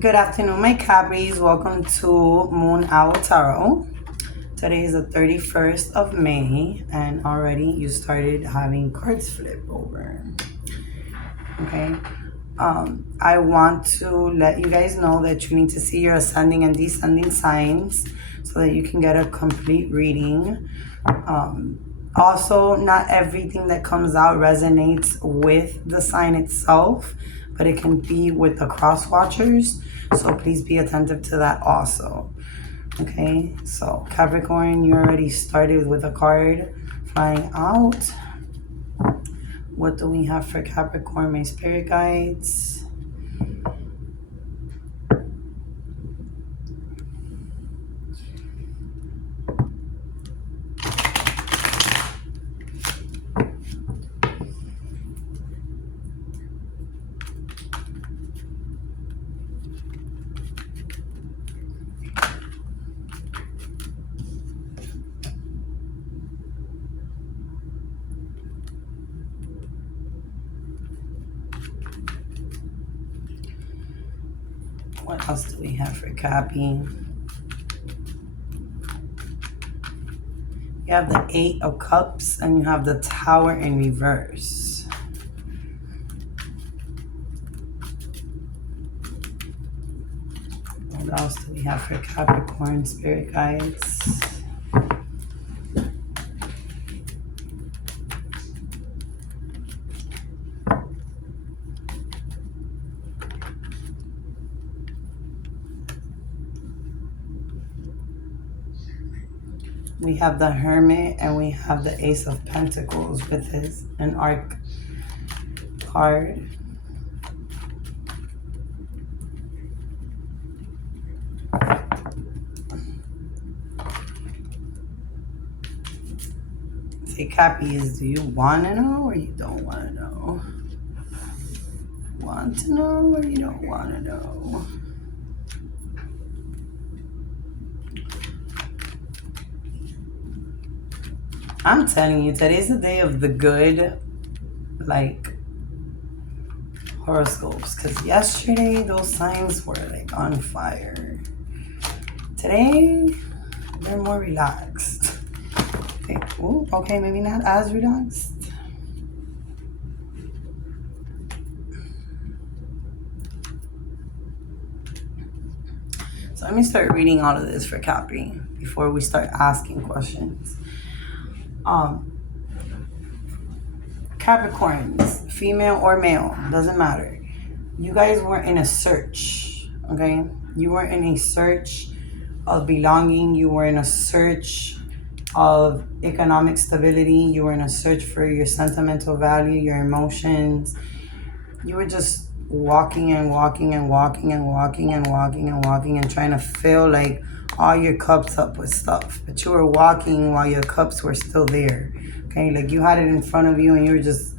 Good afternoon, my Capris. Welcome to Moon Owl Tarot. Today is the 31st of May, and already you started having cards flip over. Okay. I want to let you guys know that you need to see your ascending and descending signs so that you can get a complete reading. Also, not everything that comes out resonates with the sign itself, but it can be with the cross watchers. So please be attentive to that also. Okay, so Capricorn, you already started with a card flying out. What do we have for Capricorn, my spirit guides? What else do we have for Cappy? You have the Eight of Cups and you have the Tower in reverse. What else do we have for Capricorn, spirit guides? We have the Hermit and we have the Ace of Pentacles with an Arc card. Say, Cappy, do you want to know or you don't want to know? Want to know or you don't want to know? I'm telling you, today's the day of the good, horoscopes. Because yesterday, those signs were, on fire. Today, they're more relaxed. Okay, ooh, okay, maybe not as relaxed. So let me start reading all of this for Capri before we start asking questions. Capricorns, female or male, doesn't matter. You guys were in a search, okay? You were in a search of belonging. You were in a search of economic stability. You were in a search for your sentimental value, your emotions. You were just walking and walking and walking and walking and walking and walking and trying to fill all your cups up with stuff. But you were walking while your cups were still there. Okay, you had it in front of you and you were just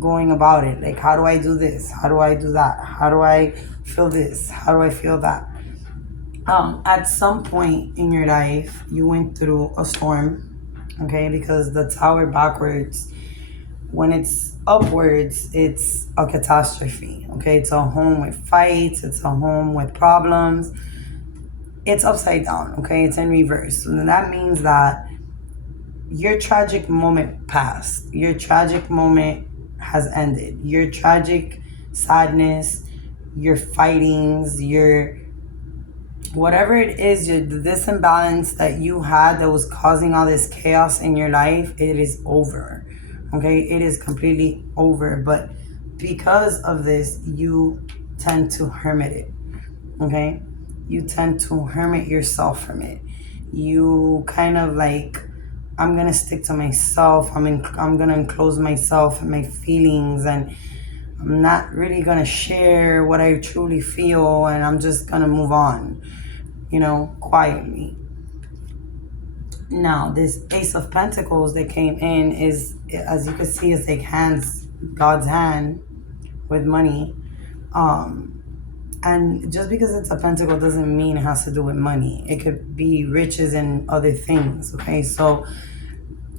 going about it. How do I do this? How do I do that? How do I feel this? How do I feel that? At some point in your life, you went through a storm, okay? Because the Tower backwards, when it's upwards, it's a catastrophe, okay? It's a home with fights. It's a home with problems. It's upside down, okay? It's in reverse. So then that means that your tragic moment passed. Your tragic moment has ended. Your tragic sadness, your fightings, your whatever it is, the disimbalance that you had that was causing all this chaos in your life, it is over. Okay, it is completely over. But because of this, you tend to hermit it. Okay, you tend to hermit yourself from it. You kind of I'm gonna stick to myself. I'm gonna enclose myself and my feelings, and I'm not really gonna share what I truly feel, and I'm just gonna move on, quietly. Now, this Ace of Pentacles that came in is, as you can see, it's hands, God's hand with money. And just because it's a pentacle doesn't mean it has to do with money. It could be riches and other things, okay? So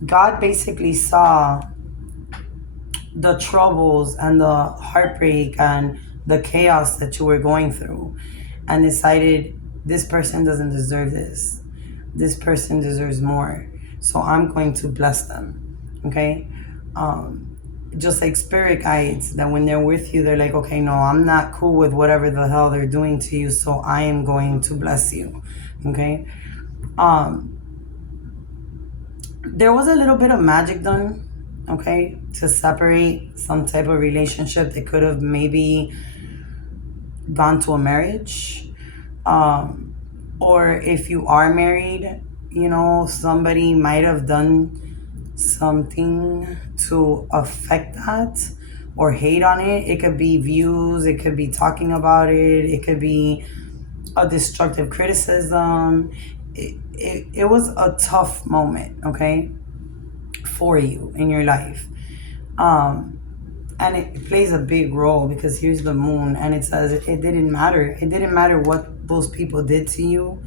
God basically saw the troubles and the heartbreak and the chaos that you were going through. and decided this person doesn't deserve this. This person deserves more. So I'm going to bless them. Okay? Just like spirit guides, that when they're with you, they're like, okay, no, I'm not cool with whatever the hell they're doing to you, so I am going to bless you. Okay? Um, there was a little bit of magic done, okay, to separate some type of relationship that could have maybe gone to a marriage. Um, or if you are married, somebody might have done something to affect that or hate on it. It could be views, it could be talking about it could be a destructive criticism. It was a tough moment, okay, for you in your life. Um, and it plays a big role because here's the moon and it says it didn't matter. It didn't matter what those people did to you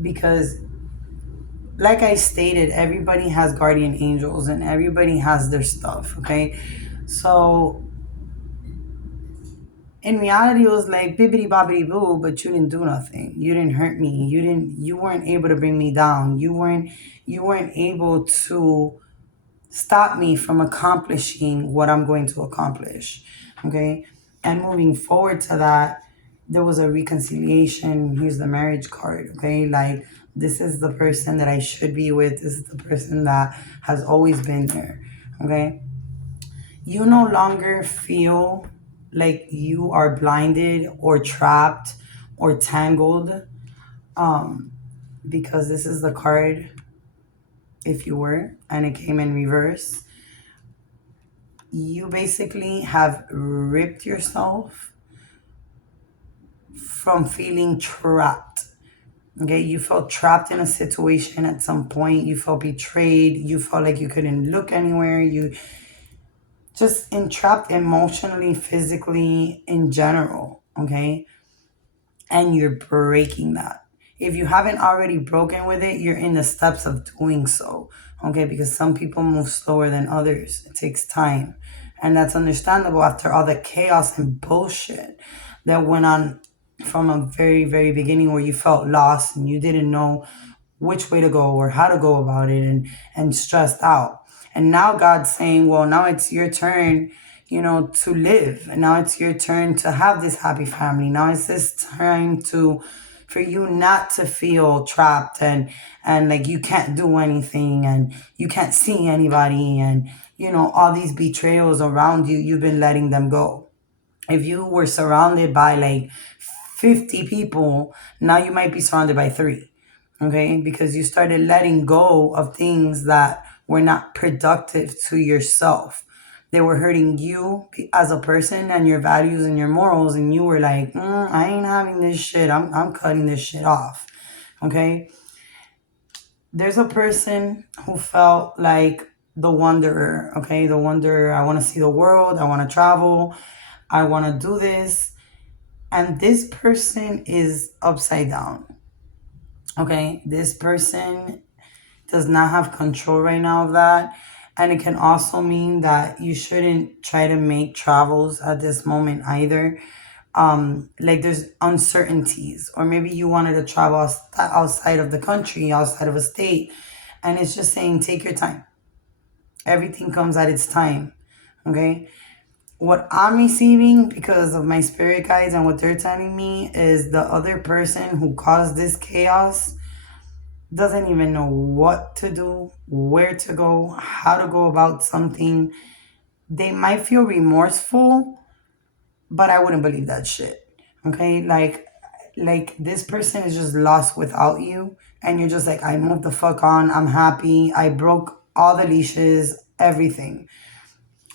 because, like I stated, everybody has guardian angels and everybody has their stuff, okay? So in reality, it was like bibbity bobbity boo, but you didn't do nothing. You didn't hurt me. You weren't able to bring me down. You weren't able to stop me from accomplishing what I'm going to accomplish. Okay? And moving forward to that, there was a reconciliation. Here's the marriage card. Okay? Like, this is the person that I should be with. This is the person that has always been there. Okay? You no longer feel like you are blinded or trapped or tangled, um, because this is the card if you were, and it came in reverse. You basically have ripped yourself from feeling trapped. Okay, you felt trapped in a situation at some point. You felt betrayed. You felt like you couldn't look anywhere. You just entrapped emotionally, physically, in general. Okay, and you're breaking that. If you haven't already broken with it, you're in the steps of doing so. Okay, because some people move slower than others. It takes time. And that's understandable after all the chaos and bullshit that went on from a very, very beginning where you felt lost and you didn't know which way to go or how to go about it, and stressed out. And now God's saying, well, now it's your turn, to live. And now it's your turn to have this happy family. Now it's this time for you not to feel trapped and like you can't do anything and you can't see anybody, and all these betrayals around you, you've been letting them go. If you were surrounded by like 50 people, now you might be surrounded by 3. Okay? Because you started letting go of things that were not productive to yourself. They were hurting you as a person and your values and your morals, and you were like, I ain't having this shit. I'm cutting this shit off. Okay? There's a person who felt like the wanderer. Okay? The wanderer. I want to see the world. I want to travel. I want to do this. And this person is upside down. Okay? This person does not have control right now of that. And it can also mean that you shouldn't try to make travels at this moment either. Like there's uncertainties, or maybe you wanted to travel outside of the country, outside of a state, and it's just saying take your time. Everything comes at its time. Okay? What I'm receiving because of my spirit guides and what they're telling me is the other person who caused this chaos doesn't even know what to do, where to go, how to go about something. They might feel remorseful, but I wouldn't believe that shit. Okay? Like this person is just lost without you, and you're just like, I moved the fuck on. I'm happy. I broke all the leashes, everything.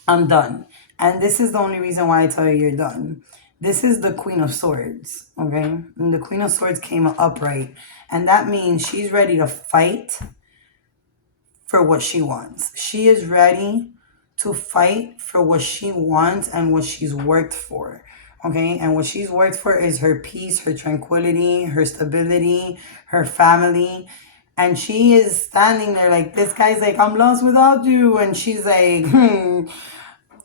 I'm done. And this is the only reason why I tell you you're done. This is the Queen of Swords, okay? And the Queen of Swords came upright. And that means she's ready to fight for what she wants. She is ready to fight for what she wants and what she's worked for, okay? And what she's worked for is her peace, her tranquility, her stability, her family. And she is standing there like, this guy's like, I'm lost without you. And she's like,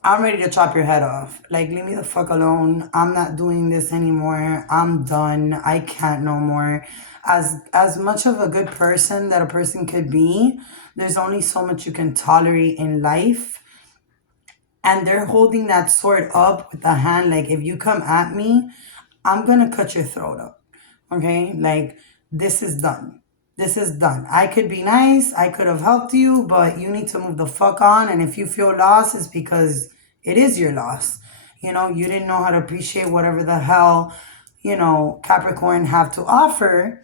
I'm ready to chop your head off. Like, leave me the fuck alone. I'm not doing this anymore. I'm done. I can't no more. As much of a good person that a person could be, there's only so much you can tolerate in life. And they're holding that sword up with the hand. Like, if you come at me, I'm gonna cut your throat up. Okay? Like, this is done. This is done. I could be nice. I could have helped you, but you need to move the fuck on. And if you feel lost, it's because it is your loss. You know, you didn't know how to appreciate whatever the hell, Capricorn have to offer.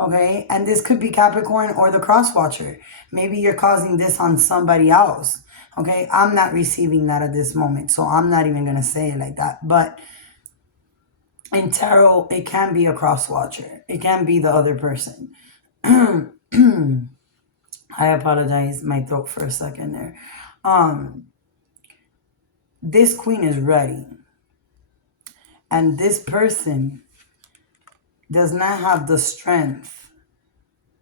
Okay? And this could be Capricorn or the cross watcher. Maybe you're causing this on somebody else. Okay? I'm not receiving that at this moment. So I'm not even going to say it like that. But in tarot, it can be a cross watcher. It can be the other person. I apologize, my throat for a second there. This queen is ready. And this person does not have the strength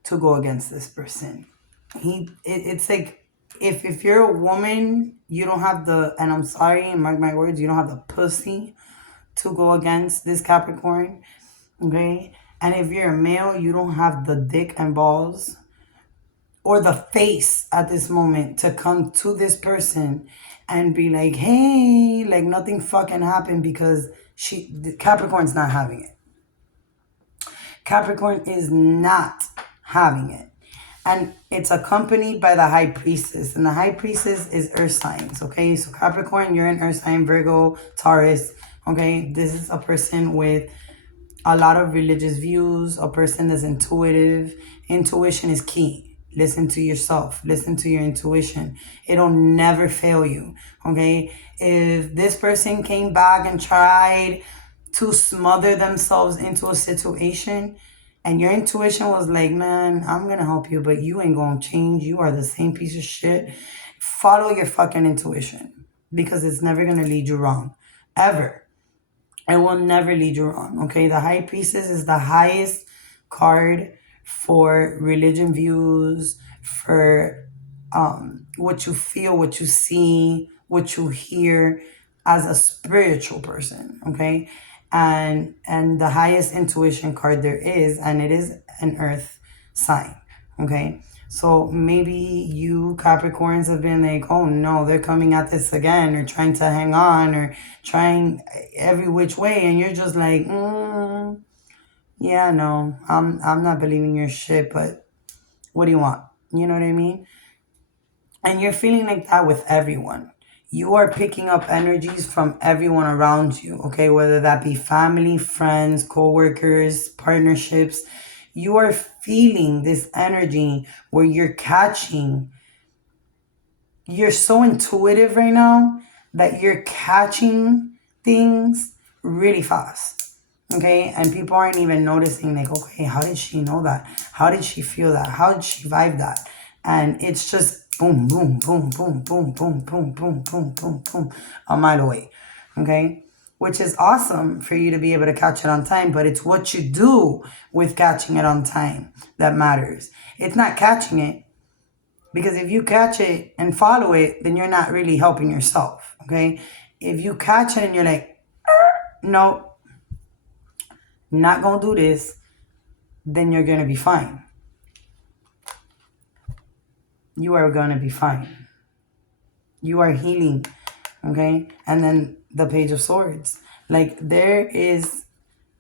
to go against this person. It's like, if you're a woman, you don't have the, and I'm sorry, mark my words, you don't have the pussy to go against this Capricorn. Okay? And if you're a male, you don't have the dick and balls or the face at this moment to come to this person and be like, hey, like nothing fucking happened, because Capricorn's not having it. Capricorn is not having it. And it's accompanied by the high priestess. And the high priestess is earth signs, okay? So Capricorn, you're an earth sign, Virgo, Taurus, okay? This is a person with a lot of religious views, a person that's intuitive. Intuition is key. Listen to yourself. Listen to your intuition. It'll never fail you, okay? If this person came back and tried to smother themselves into a situation and your intuition was like, man, I'm going to help you, but you ain't going to change. You are the same piece of shit. Follow your fucking intuition, because it's never going to lead you wrong. Ever. It will never lead you wrong, okay? The High Priestess is the highest card for religion views, for what you feel, what you see, what you hear as a spiritual person, okay? And the highest intuition card there is, and it is an earth sign, okay? So maybe you Capricorns have been like, oh no, they're coming at this again, or trying to hang on, or trying every which way, and you're just like, yeah, no, I'm not believing your shit, but what do you want? You know what I mean? And you're feeling like that with everyone. You are picking up energies from everyone around you, okay? Whether that be family, friends, co-workers, partnerships. You are feeling this energy where you're so intuitive right now that you're catching things really fast. Okay, and people aren't even noticing, like, okay, how did she know that? How did she feel that? How did she vibe that? And it's just boom, boom, boom, boom, boom, boom, boom, boom, boom, boom, boom, a mile away. Okay, which is awesome for you to be able to catch it on time, but it's what you do with catching it on time that matters. It's not catching it, because if you catch it and follow it, then you're not really helping yourself. Okay, if you catch it and you're like, no, not gonna do this, then you're gonna be fine. You are gonna be fine. You are healing, okay? And then the Page of Swords. Like, there is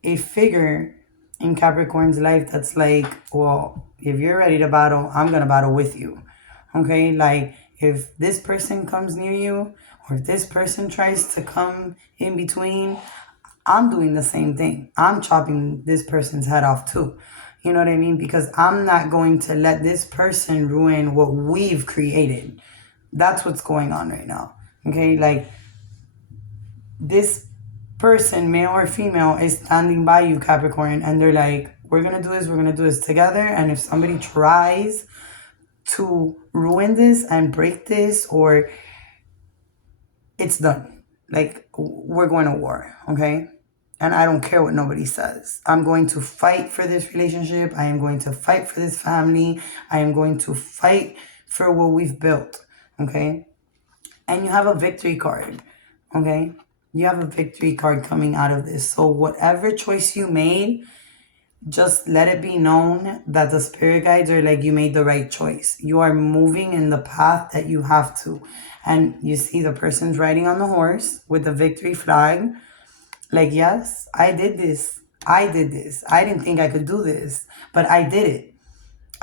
a figure in Capricorn's life that's like, well, if you're ready to battle, I'm gonna battle with you, okay? Like, if this person comes near you, or if this person tries to come in between, I'm doing the same thing. I'm chopping this person's head off too. You know what I mean? Because I'm not going to let this person ruin what we've created. That's what's going on right now. Okay? Like, this person, male or female, is standing by you, Capricorn, and they're like, we're going to do this together. And if somebody tries to ruin this and break this, or it's done. Like, we're going to war, okay? And I don't care what nobody says. I'm going to fight for this relationship. I am going to fight for this family. I am going to fight for what we've built, okay? And you have a victory card, okay? You have a victory card coming out of this. So whatever choice you made, just let it be known that the spirit guides are like, you made the right choice. You are moving in the path that you have to. And you see the person's riding on the horse with the victory flag. Like, yes, I did this. I did this. I didn't think I could do this, but I did it.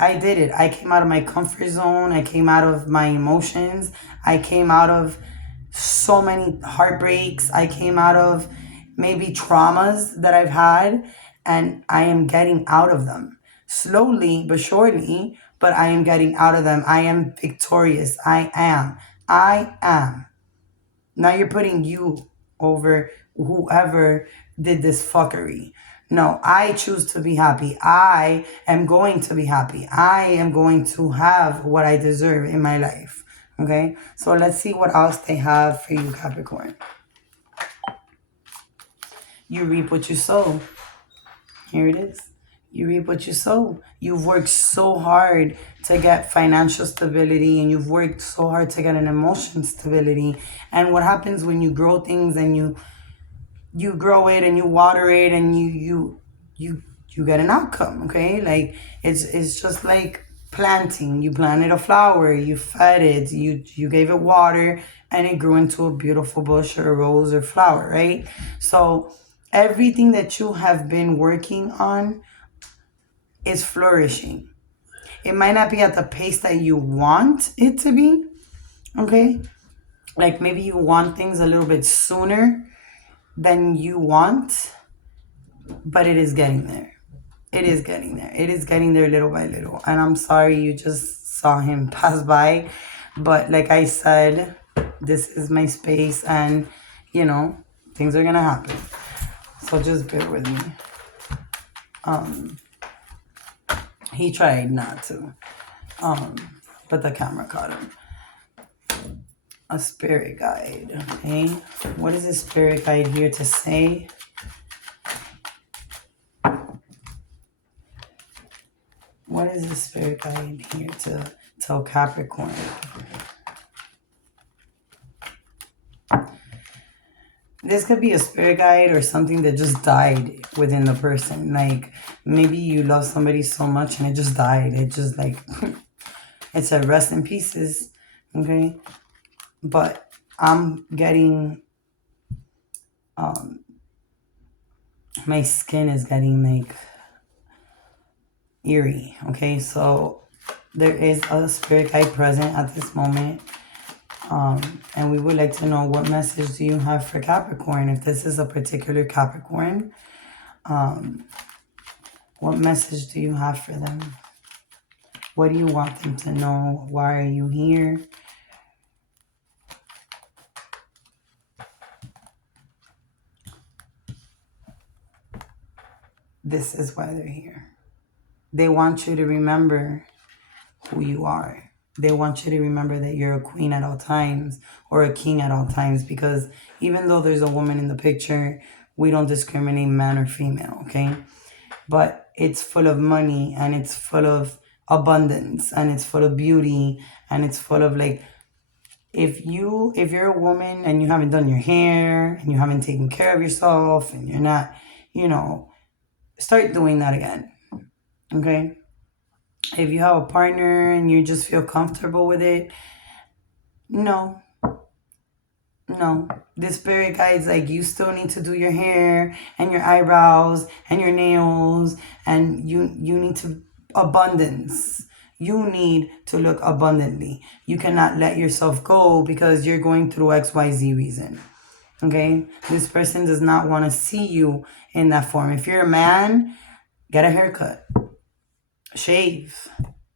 I did it. I came out of my comfort zone. I came out of my emotions. I came out of so many heartbreaks. I came out of maybe traumas that I've had, and I am getting out of them slowly but surely, but I am getting out of them. I am victorious. I am. I am. Now you're putting you over whoever did this fuckery. No, I choose to be happy. I am going to be happy. I am going to have what I deserve in my life. Okay? So let's see what else they have for you, Capricorn. You reap what you sow. Here it is. You reap what you sow. You've worked so hard to get financial stability, and you've worked so hard to get an emotional stability. And what happens when you grow things and you grow it and you water it and you get an outcome, okay? Like it's just like planting. You planted a flower, you fed it, you gave it water, and it grew into a beautiful bush or a rose or flower, right? So everything that you have been working on is flourishing. It might not be at the pace that you want it to be, okay? Like maybe you want things a little bit sooner than you want, but it is getting there. It is getting there. It is getting there little by little. And I'm sorry you just saw him pass by, but like I said, this is my space, and you know, things are gonna happen. So just bear with me. He tried not to, but the camera caught him. A spirit guide, okay? What is this spirit guide here to say? What is the spirit guide here to tell Capricorn? This could be a spirit guide or something that just died within the person. Like maybe you love somebody so much and it just died. It just like, it said rest in pieces, okay? But I'm getting, my skin is getting like eerie, okay? So there is a spirit guide present at this moment. And we would like to know, what message do you have for Capricorn? If this is a particular Capricorn, what message do you have for them? What do you want them to know? Why are you here? This is why they're here. They want you to remember who you are. They want you to remember that you're a queen at all times or a king at all times, because even though there's a woman in the picture, we don't discriminate man or female, okay? But it's full of money, and it's full of abundance, and it's full of beauty, and it's full of like, if you're a woman and you haven't done your hair and you haven't taken care of yourself and you're not, you know, start doing that again, okay? If you have a partner and you just feel comfortable with it, no. This spirit guide's like, you still need to do your hair and your eyebrows and your nails, and you need to abundance. You need to look abundantly. You cannot let yourself go because you're going through XYZ reason. Okay? This person does not want to see you in that form. If you're a man, get a haircut. Shave.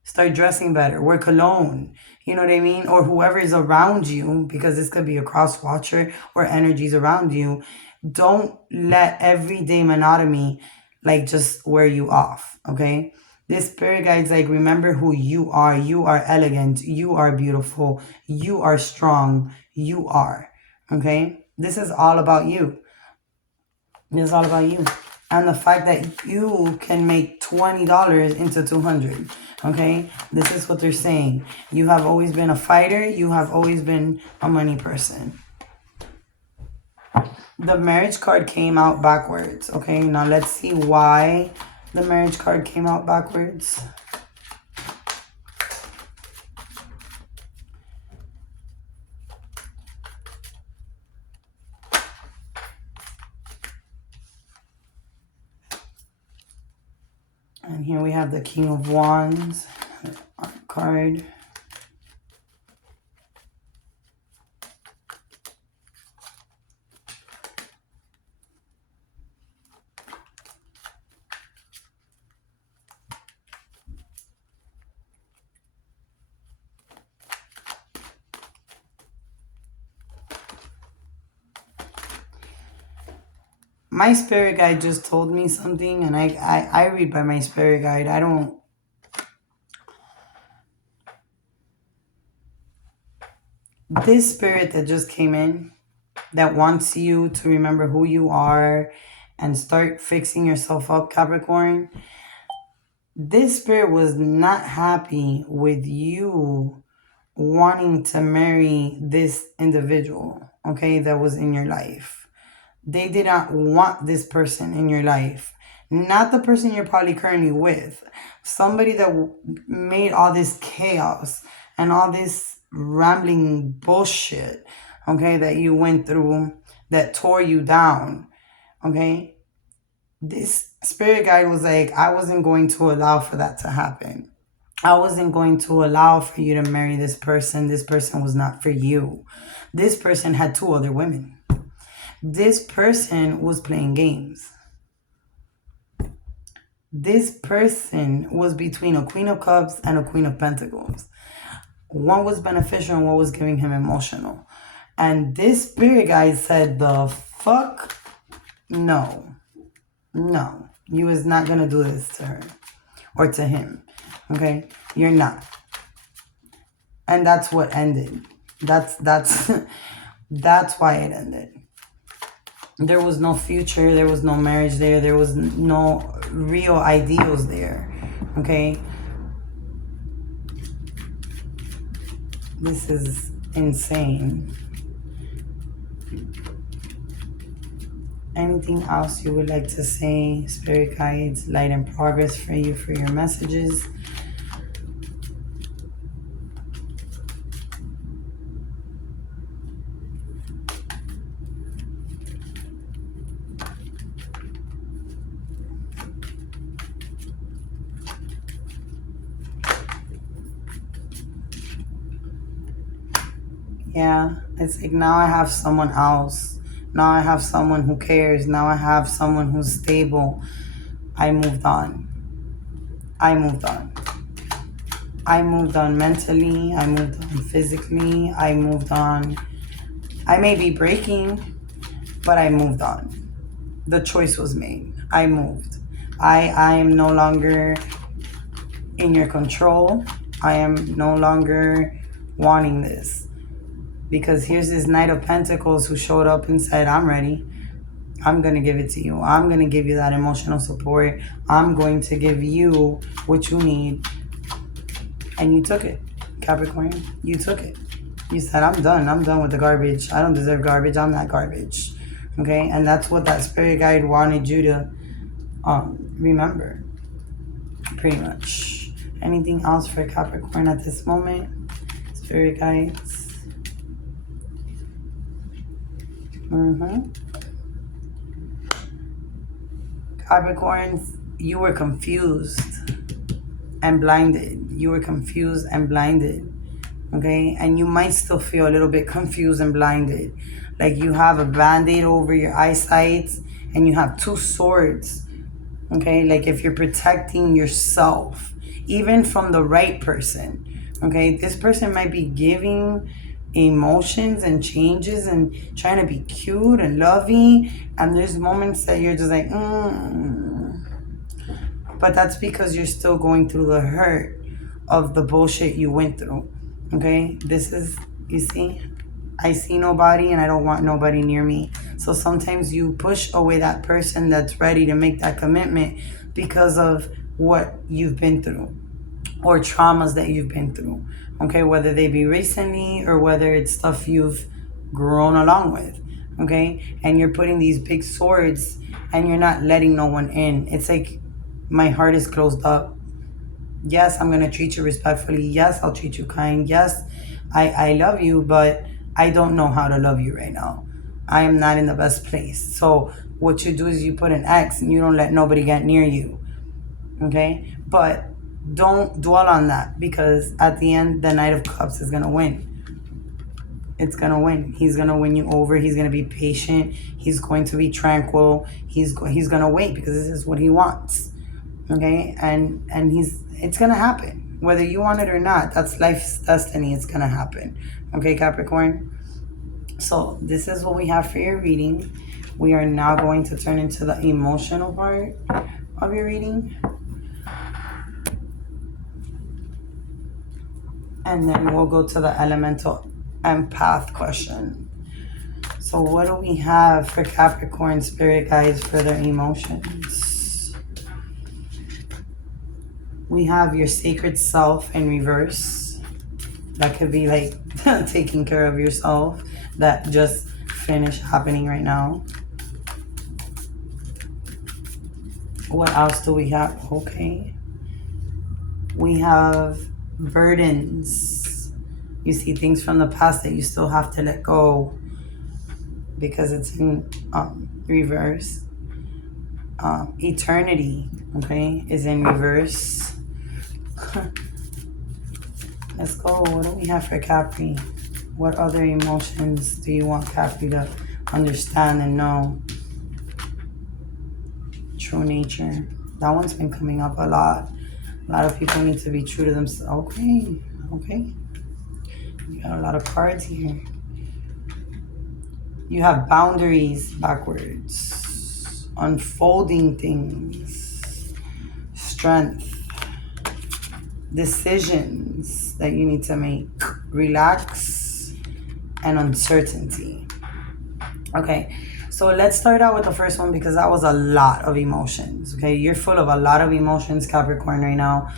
Start dressing better. Wear cologne. You know what I mean? Or whoever is around you, because this could be a cross watcher or energies around you. Don't let everyday monotony like just wear you off. Okay? This spirit guide's like, remember who you are. You are elegant. You are beautiful. You are strong. You are. Okay? This is all about you. This is all about you. And the fact that you can make $20 into 200. Okay, this is what they're saying. You have always been a fighter. You have always been a money person. The marriage card came out backwards. Okay, now let's see why the marriage card came out backwards. And here we have the King of Wands card. My spirit guide just told me something, and I read by my spirit guide. I don't... This spirit that just came in, that wants you to remember who you are and start fixing yourself up, Capricorn. This spirit was not happy with you wanting to marry this individual, okay, that was in your life. They did not want this person in your life. Not the person you're probably currently with. Somebody that made all this chaos and all this rambling bullshit, okay, that you went through, that tore you down, okay? This spirit guide was like, I wasn't going to allow for that to happen. I wasn't going to allow for you to marry this person. This person was not for you. This person had 2 other women. This person was playing games. This person was between a Queen of Cups and a Queen of Pentacles. One was beneficial and one was giving him emotional. And this spirit guide said, the fuck? No. No. You is not going to do this to her or to him. Okay? You're not. And that's what ended. That's why it ended. There was no future. There was no marriage there. There was no real ideals there. Okay? This is insane. Anything else you would like to say? Spirit guides, light and progress for you for your messages. Yeah, it's like now I have someone else. Now I have someone who cares. Now I have someone who's stable. I moved on. I moved on. I moved on mentally. I moved on physically. I moved on. I may be breaking, but I moved on. The choice was made. I moved. I am no longer in your control. I am no longer wanting this. Because here's this Knight of Pentacles who showed up and said, I'm ready. I'm going to give it to you. I'm going to give you that emotional support. I'm going to give you what you need. And you took it, Capricorn. You took it. You said, I'm done. I'm done with the garbage. I don't deserve garbage. I'm not garbage. Okay? And that's what that spirit guide wanted you to remember. Pretty much. Anything else for Capricorn at this moment? Spirit guides. Capricorns, you were confused and blinded. You were confused and blinded. Okay? And you might still feel a little bit confused and blinded. Like you have a band-aid over your eyesight and you have 2 swords. Okay? Like if you're protecting yourself, even from the right person. Okay? This person might be giving emotions and changes and trying to be cute and loving, and there's moments that you're just like but that's because you're still going through the hurt of the bullshit you went through. Okay, this is, you see, I see nobody and I don't want nobody near me. So sometimes you push away that person that's ready to make that commitment because of what you've been through or traumas that you've been through, okay? Whether they be recently or whether it's stuff you've grown along with, okay? And you're putting these big swords and you're not letting no one in. It's like, my heart is closed up. Yes, I'm gonna treat you respectfully. Yes, I'll treat you kind. Yes, I love you, but I don't know how to love you right now. I am not in the best place. So what you do is you put an X and you don't let nobody get near you. Okay? But don't dwell on that, because at the end, the Knight of Cups is gonna win. It's gonna win. He's gonna win you over. He's gonna be patient. He's going to be tranquil. He's gonna wait, because this is what he wants. Okay, and it's gonna happen whether you want it or not. That's life's destiny. It's gonna happen. Okay, Capricorn. So this is what we have for your reading. We are now going to turn into the emotional part of your reading, and then we'll go to the elemental empath question. So what do we have for Capricorn spirit guides for their emotions? We have your sacred self in reverse. That could be like taking care of yourself. That just finished happening right now. What else do we have? Okay. We have burdens. You see things from the past that you still have to let go, because it's in reverse. Eternity, okay, is in reverse. Let's go. What do we have for Capri? What other emotions do you want Capri to understand and know? True nature. That one's been coming up a lot. A lot of people need to be true to themselves. Okay. You got a lot of cards here. You have boundaries backwards. Unfolding things. Strength. Decisions that you need to make. Relax. And uncertainty. Okay. So let's start out with the first one, because that was a lot of emotions. Okay. You're full of a lot of emotions, Capricorn, right now.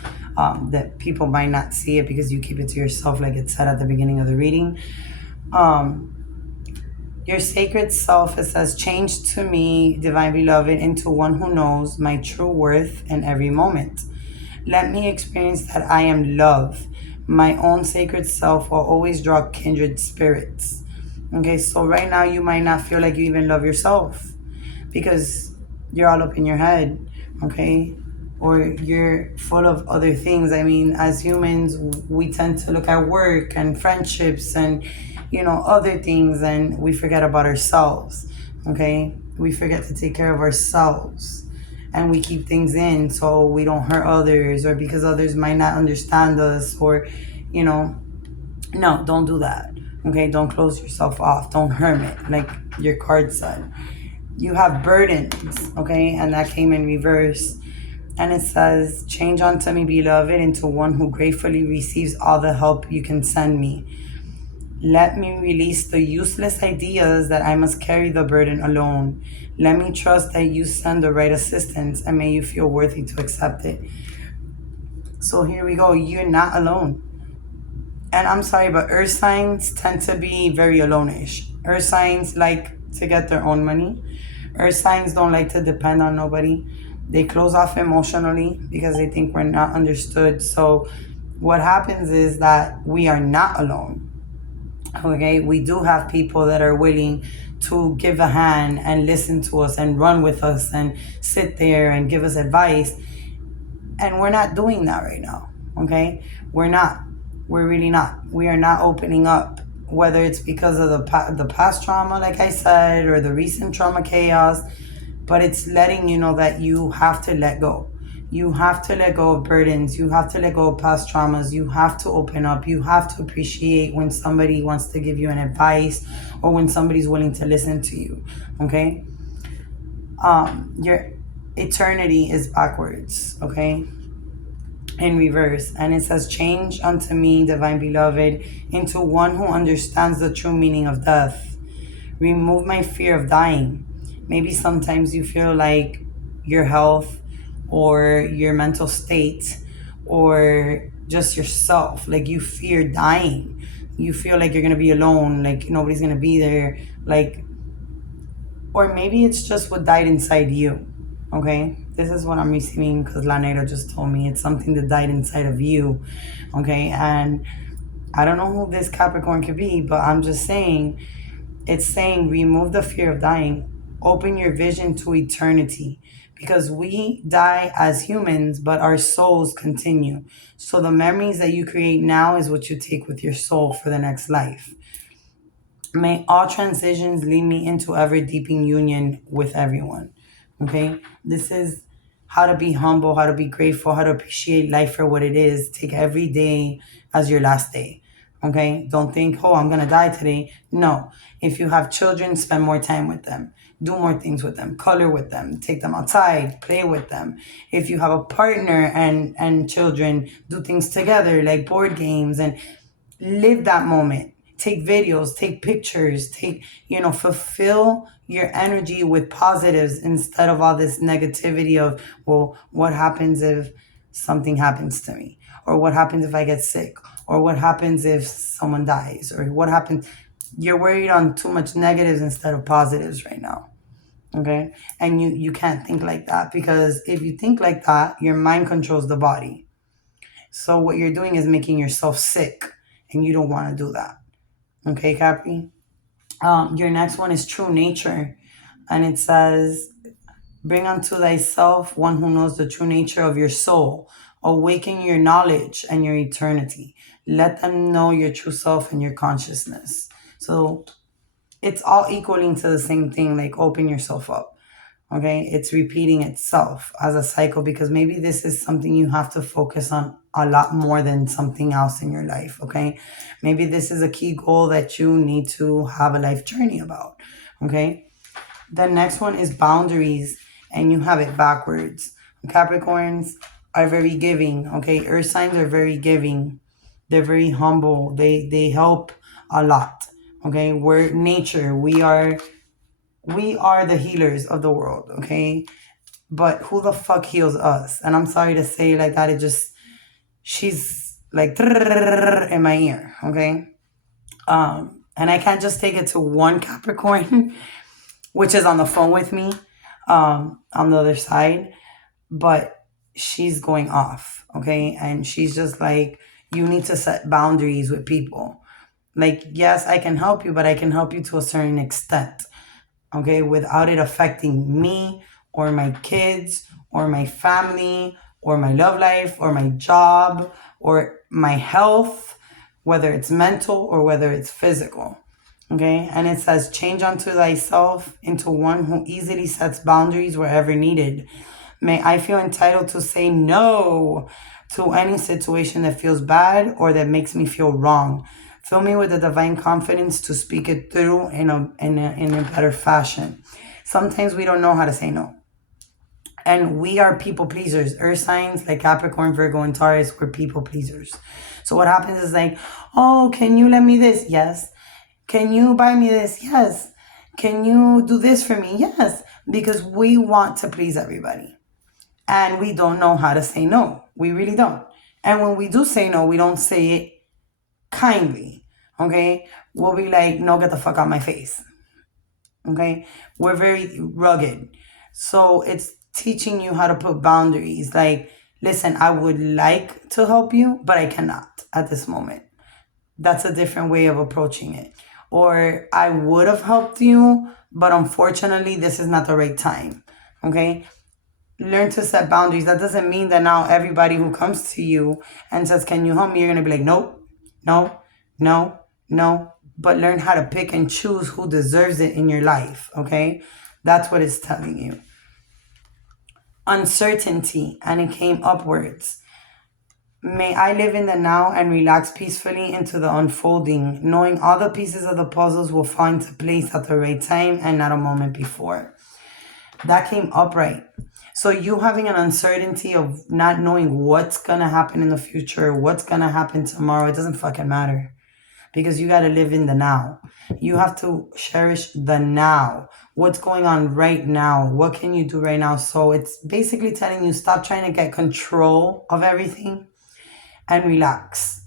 That people might not see it because you keep it to yourself, like it said at the beginning of the reading. Your sacred self, it says, change to me, divine beloved, into one who knows my true worth in every moment. Let me experience that I am love. My own sacred self will always draw kindred spirits. Okay, so right now you might not feel like you even love yourself because you're all up in your head, okay? Or you're full of other things. I mean, as humans, we tend to look at work and friendships and, other things, and we forget about ourselves, okay? We forget to take care of ourselves, and we keep things in so we don't hurt others, or because others might not understand us, or, no, don't do that, okay? Don't close yourself off. Don't hermit, like your card said. You have burdens, okay? And that came in reverse. And it says, change unto me, beloved, into one who gratefully receives all the help you can send me. Let me release the useless ideas that I must carry the burden alone. Let me trust that you send the right assistance, and may you feel worthy to accept it. So here we go. You're not alone. And I'm sorry, but earth signs tend to be very alone-ish. Earth signs like to get their own money. Earth signs don't like to depend on nobody. They close off emotionally because they think we're not understood. So what happens is that we are not alone. Okay, we do have people that are willing to give a hand and listen to us and run with us and sit there and give us advice. And we're not doing that right now. Okay, we're not. We're really not. We are not opening up, whether it's because of the past trauma, like I said, or the recent trauma chaos. But it's letting you know that you have to let go. You have to let go of burdens. You have to let go of past traumas. You have to open up. You have to appreciate when somebody wants to give you an advice, or when somebody's willing to listen to you, okay? Your eternity is backwards, okay? In reverse. And it says, change unto me, divine beloved, into one who understands the true meaning of death. Remove my fear of dying. Maybe sometimes you feel like your health or your mental state, or just yourself. Like you fear dying. You feel like you're gonna be alone, like nobody's gonna be there, like, or maybe it's just what died inside you. Okay, this is what I'm receiving because Lanero just told me it's something that died inside of you. Okay, and I don't know who this Capricorn could be, but I'm just saying, it's saying remove the fear of dying, open your vision to eternity, because we die as humans, but our souls continue. So the memories that you create now is what you take with your soul for the next life. May all transitions lead me into ever deepening union with everyone. Okay? This is how to be humble, how to be grateful, how to appreciate life for what it is. Take every day as your last day. Okay? Don't think, oh, I'm going to die today. No. If you have children, spend more time with them. Do more things with them. Color with them. Take them outside. Play with them. If you have a partner and children, do things together like board games and live that moment. Take videos, take pictures, fulfill your energy with positives instead of all this negativity of, well, what happens if something happens to me, or what happens if I get sick, or what happens if someone dies, or what happens. You're worried on too much negatives instead of positives right now. Okay, and you can't think like that, because if you think like that, your mind controls the body. So what you're doing is making yourself sick, and you don't want to do that. Okay, Capri? Your next one is true nature. And it says, bring unto thyself one who knows the true nature of your soul. Awaken your knowledge and your eternity. Let them know your true self and your consciousness. So it's all equaling to the same thing, like open yourself up. Okay, it's repeating itself as a cycle, because maybe this is something you have to focus on a lot more than something else in your life. Okay, maybe this is a key goal that you need to have a life journey about. Okay, the next one is boundaries, and you have it backwards. Capricorns are very giving. Okay, earth signs are very giving. They're very humble. They help a lot. Okay, we're nature. We are the healers of the world, okay? But who the fuck heals us? And I'm sorry to say it like that. She's like in my ear, okay? And I can't just take it to one Capricorn, which is on the phone with me, on the other side. But she's going off, okay? And she's just like, you need to set boundaries with people. Like, yes, I can help you, but I can help you to a certain extent. Okay, without it affecting me or my kids or my family or my love life or my job or my health, whether it's mental or whether it's physical. Okay, and it says, change unto thyself into one who easily sets boundaries wherever needed. May I feel entitled to say no to any situation that feels bad or that makes me feel wrong. Fill me with the divine confidence to speak it through in a better fashion. Sometimes we don't know how to say no. And we are people pleasers. Earth signs like Capricorn, Virgo, and Taurus, we're people pleasers. So what happens is like, oh, can you lend me this? Yes. Can you buy me this? Yes. Can you do this for me? Yes. Because we want to please everybody. And we don't know how to say no. We really don't. And when we do say no, we don't say it kindly. Okay? We'll be like, no, get the fuck out my face. Okay? We're very rugged. So it's teaching you how to put boundaries. Like, listen, I would like to help you, but I cannot at this moment. That's a different way of approaching it. Or I would have helped you, but unfortunately, this is not the right time. Okay? Learn to set boundaries. That doesn't mean that now everybody who comes to you and says, can you help me? You're going to be like, nope, no, no, no. But learn how to pick and choose who deserves it in your life, okay? That's what it's telling you. Uncertainty, and it came upwards. May I live in the now and relax peacefully into the unfolding, knowing all the pieces of the puzzles will fall into place at the right time and not a moment before. That came upright. So you having an uncertainty of not knowing what's going to happen in the future, what's going to happen tomorrow, it doesn't fucking matter. because you got to live in the now. You have to cherish the now. What's going on right now? What can you do right now? So it's basically telling you, stop trying to get control of everything and relax.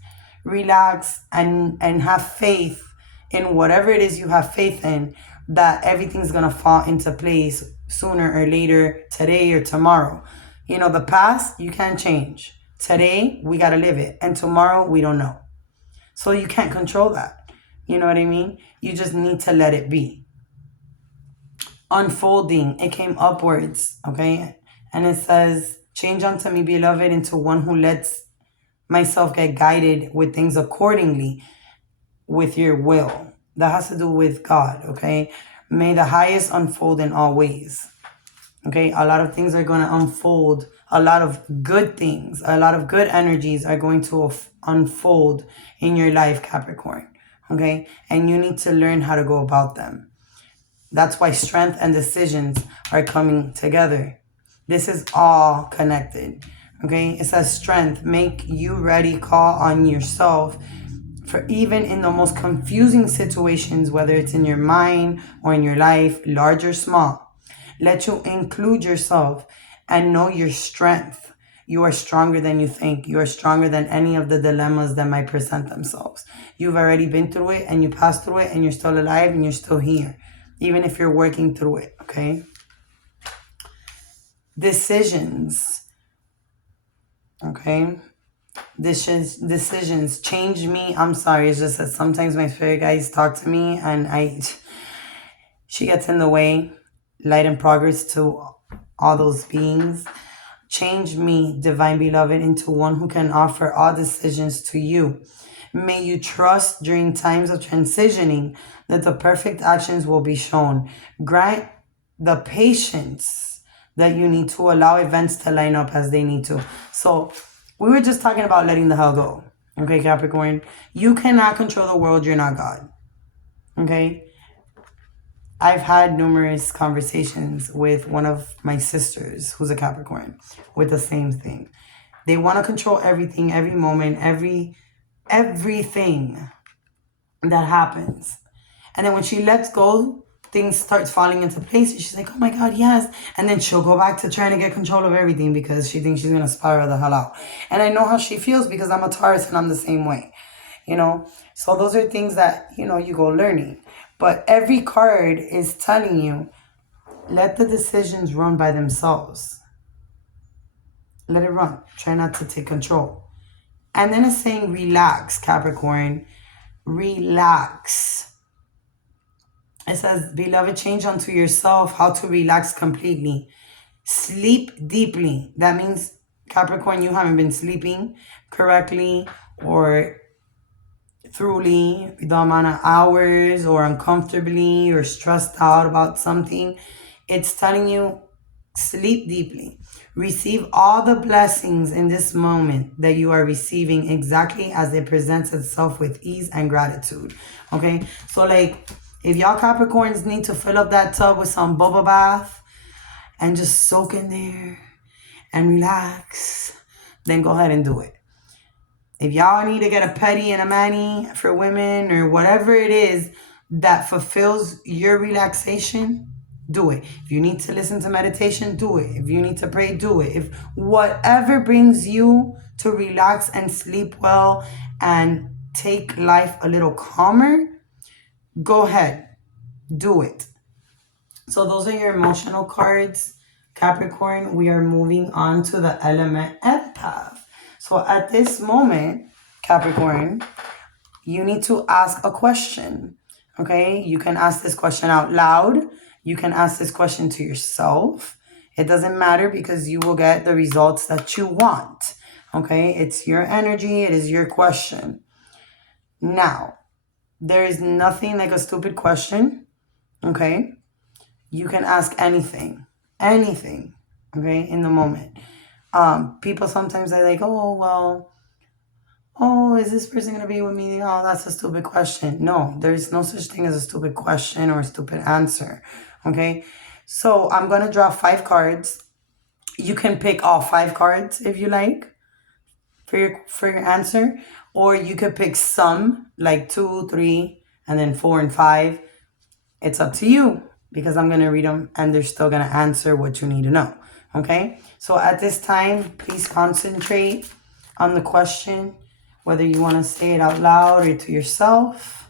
Relax and have faith in whatever it is you have faith in, that everything's going to fall into place sooner or later, today or tomorrow. The past, you can't change. Today, we got to live it. And tomorrow, we don't know. So you can't control that. You know what I mean? You just need to let it be. Unfolding, it came upwards, okay? And it says, change unto me, beloved, into one who lets myself get guided with things accordingly with your will. That has to do with God, okay? May the highest unfold in all ways. Okay, a lot of things are going to unfold. A lot of good things, a lot of good energies are going to unfold in your life, Capricorn. Okay, and you need to learn how to go about them. That's why strength and decisions are coming together. This is all connected. Okay, it says strength, make you ready, call on yourself for even in the most confusing situations, whether it's in your mind or in your life, large or small. Let you include yourself and know your strength. You are stronger than you think. You are stronger than any of the dilemmas that might present themselves. You've already been through it and you passed through it and you're still alive and you're still here, even if you're working through it, okay? Decisions, okay? Decisions change me. I'm sorry, it's just that sometimes my spirit guides talk to me and she gets in the way. Light and progress to all those beings. Change me, divine beloved, into one who can offer all decisions to you. May you trust during times of transitioning that the perfect actions will be shown. Grant the patience that you need to allow events to line up as they need to. So we were just talking about letting the hell go. Okay, Capricorn? You cannot control the world. You're not God. Okay? I've had numerous conversations with one of my sisters who's a Capricorn with the same thing. They want to control everything, every moment, everything that happens. And then when she lets go, things start falling into place. She's like, oh my God, yes. And then she'll go back to trying to get control of everything because she thinks she's going to spiral the hell out. And I know how she feels because I'm a Taurus and I'm the same way. So those are things that, you go learning. But every card is telling you, let the decisions run by themselves. Let it run. Try not to take control. And then it's saying, relax, Capricorn. Relax. It says, beloved, change unto yourself how to relax completely. Sleep deeply. That means, Capricorn, you haven't been sleeping correctly or truly the amount of hours or uncomfortably or stressed out about something. It's telling you, sleep deeply. Receive all the blessings in this moment that you are receiving exactly as it presents itself with ease and gratitude. Okay? So like, if y'all Capricorns need to fill up that tub with some bubble bath and just soak in there and relax, then go ahead and do it. If y'all need to get a pedi and a mani for women or whatever it is that fulfills your relaxation, do it. If you need to listen to meditation, do it. If you need to pray, do it. If whatever brings you to relax and sleep well and take life a little calmer, go ahead, do it. So those are your emotional cards, Capricorn. We are moving on to the element empath. So at this moment, Capricorn, you need to ask a question, okay? You can ask this question out loud. You can ask this question to yourself. It doesn't matter because you will get the results that you want, okay? It's your energy. It is your question. Now, there is nothing like a stupid question, okay? You can ask anything, okay, in the moment. People sometimes are like, is this person going to be with me? Oh, that's a stupid question. No, there is no such thing as a stupid question or a stupid answer. Okay. So I'm going to draw 5 cards. You can pick all 5 cards if you like for your answer, or you could pick some like 2, 3, and then 4 and 5. It's up to you because I'm gonna read them and they're still gonna answer what you need to know. Okay? So at this time, please concentrate on the question, whether you want to say it out loud or to yourself.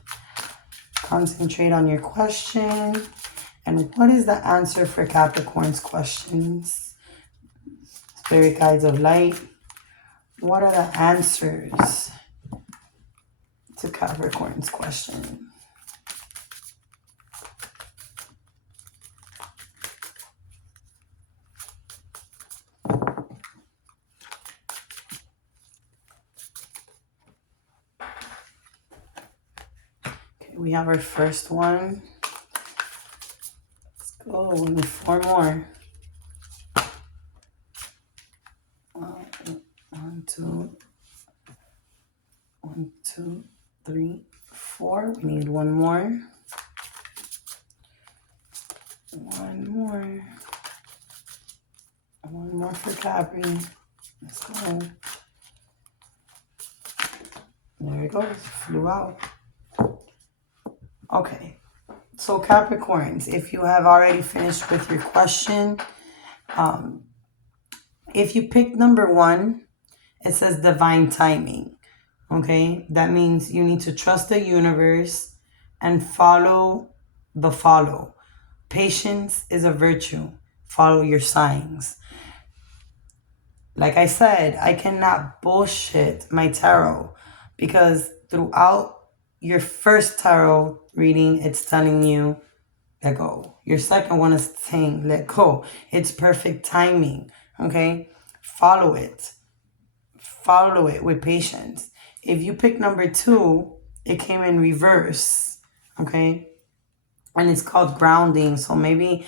Concentrate on your question. And what is the answer for Capricorn's questions? Spirit guides of light. What are the answers to Capricorn's question? Okay, we have our first one. Let's go. We need 4 more. 1, 2, 1, 2, 3, 4. We need 1 more. 1 more. 1 more for Capri. Let's go. There it goes. Flew out. Okay. So Capricorns, if you have already finished with your question, if you pick number 1, it says divine timing. Okay, that means you need to trust the universe and follow the follow. Patience is a virtue. Follow your signs. Like I said, I cannot bullshit my tarot because throughout your first tarot reading, it's telling you, let go. Your second one is saying, let go. It's perfect timing. Okay, follow it. Follow it with patience. If you pick number 2, it came in reverse, okay? And it's called grounding. So maybe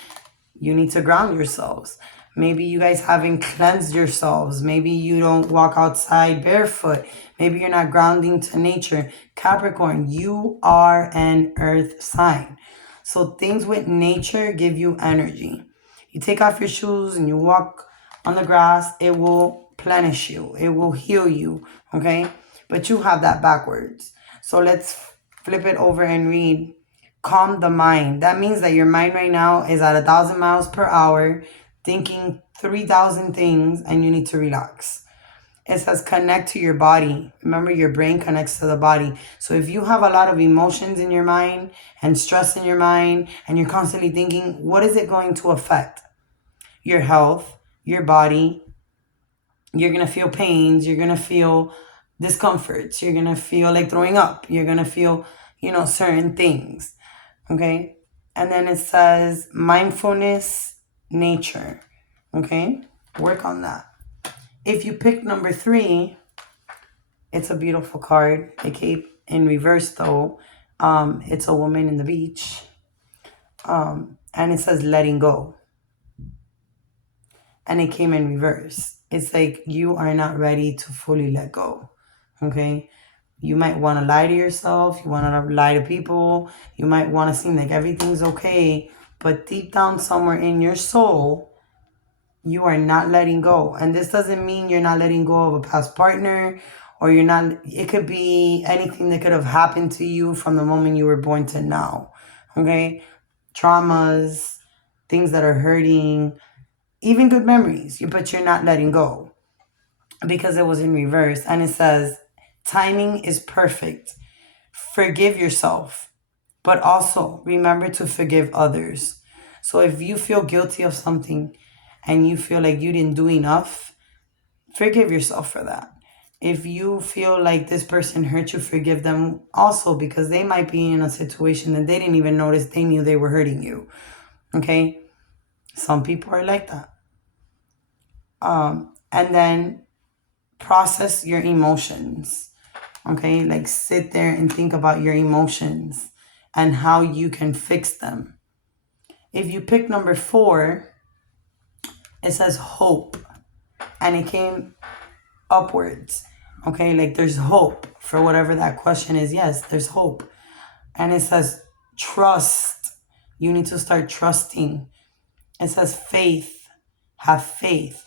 you need to ground yourselves. Maybe you guys haven't cleansed yourselves. Maybe you don't walk outside barefoot. Maybe you're not grounding to nature. Capricorn, you are an earth sign. So things with nature give you energy. You take off your shoes and you walk on the grass, it will replenish you. It will heal you, okay? But you have that backwards. So let's flip it over and read. Calm the mind. That means that your mind right now is at 1,000 miles per hour, thinking 3,000 things, and you need to relax. It says connect to your body. Remember, your brain connects to the body. So if you have a lot of emotions in your mind and stress in your mind, and you're constantly thinking, what is it going to affect? Your health, your body. You're going to feel pains. You're going to feel discomforts. You're going to feel like throwing up. You're going to feel, certain things. Okay? And then it says mindfulness, nature. Okay? Work on that. If you pick number 3, it's a beautiful card. It came in reverse though. It's a woman in the beach. And it says letting go. And it came in reverse. It's like you are not ready to fully let go. Okay? You might want to lie to yourself. You want to lie to people. You might want to seem like everything's okay. But deep down somewhere in your soul, you are not letting go. And this doesn't mean you're not letting go of a past partner, or you're not, it could be anything that could have happened to you from the moment you were born to now. Okay? Traumas, things that are hurting, even good memories, but you're not letting go because it was in reverse. And it says, timing is perfect. Forgive yourself, but also remember to forgive others. So if you feel guilty of something and you feel like you didn't do enough, forgive yourself for that. If you feel like this person hurt you, forgive them also, because they might be in a situation that they didn't even notice they knew they were hurting you. Okay? Some people are like that. And then process your emotions. Okay? Like sit there and think about your emotions and how you can fix them. If you pick number 4, it says hope. And it came upwards. Okay? Like there's hope for whatever that question is. Yes, there's hope. And it says trust. You need to start trusting. It says faith. Have faith.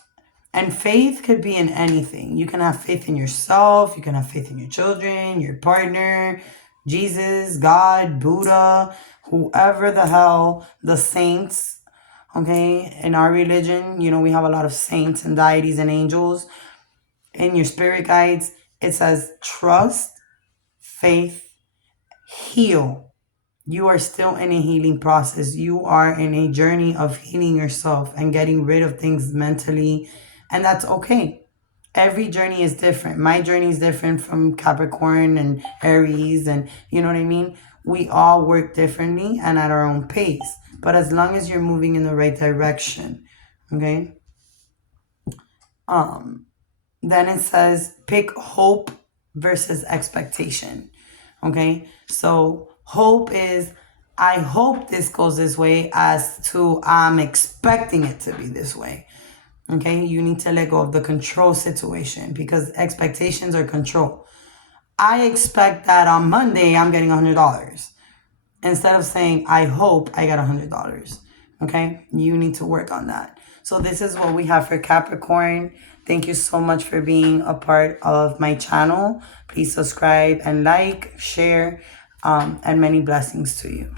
And faith could be in anything. You can have faith in yourself, you can have faith in your children, your partner, Jesus, God, Buddha, whoever the hell, the saints. Okay, in our religion, we have a lot of saints and deities and angels. In your spirit guides, it says trust, faith, heal. You are still in a healing process. You are in a journey of healing yourself and getting rid of things mentally, and that's okay. Every journey is different. My journey is different from Capricorn and Aries, and you know what I mean? We all work differently and at our own pace. But as long as you're moving in the right direction, okay? Then it says pick hope versus expectation. Okay? So hope is I hope this goes this way as to I'm expecting it to be this way. Okay? You need to let go of the control situation because expectations are control. I expect that on Monday I'm getting $100. Instead of saying, I hope I get $100. Okay? You need to work on that. So this is what we have for Capricorn. Thank you so much for being a part of my channel. Please subscribe and like, share, and many blessings to you.